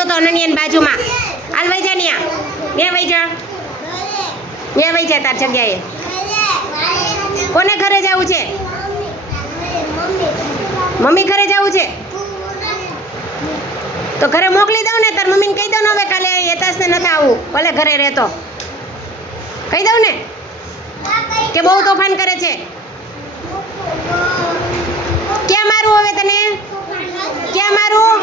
સામે તો અનન્યાની બાજુમાં. હાલ વઈ જા ન્યા. ન્યા વઈ જા. ન્યા વઈ જા તાર જગ્યાએ. કોને ઘરે જવું છે? મમ્મી ઘરે જવું છે? તો ઘરે મોકલી દઉં ને, તાર મમ્મીને કહી દઉં ને હવે કાલે યથાશને નતા આવું. ભલે ઘરે રહેતો. કહી દઉં ને? કે બહુ તોફાન કરે છે ક્યાં મારું હવે તને ક્યાં મારું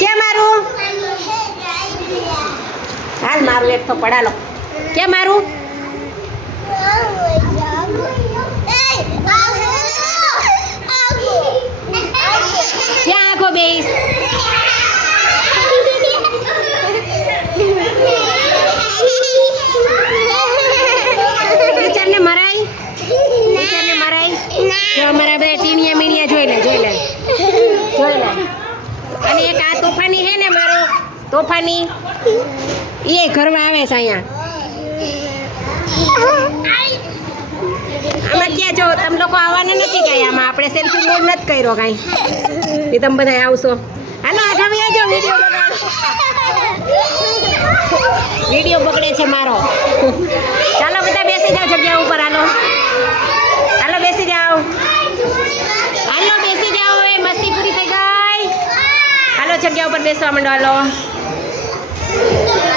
ક્યાં મારું હાલ મારું એક તો પડાલો ક્યાં મારું? ક્યાં આખો બેસ? ટીચરને મરાય? ટીચરને મરાય? જો અમારા બધા ટીણિયા મીણિયા જોઈ લે જોઈ લે. જોઈ લે. અને એક આ તોફાની છે ને મારો? તોફાની? એ ઘરમાં આવે છે અહીંયા. આમાં ક્યાં જો, તમે લોકો આવવાના નથી કાંઈ આમાં? આપણે સેલ્ફી મોડ નથી કર્યો કાંઈ. એ તમે બધા આવશો. હાલો આગામી આવજો વીડિયો બગાડ વીડિયો બગડે છે મારો. ચાલો, બધા બેસી જાઓ જગ્યા ઉપર, હાલો. હાલો, બેસી જાઓ. હાલો, બેસી જાઓ, એ મસ્તી પૂરી થઈ ગઈ. હાલો, જગ્યા ઉપર બેસવા માંડો, હાલો. Senhor.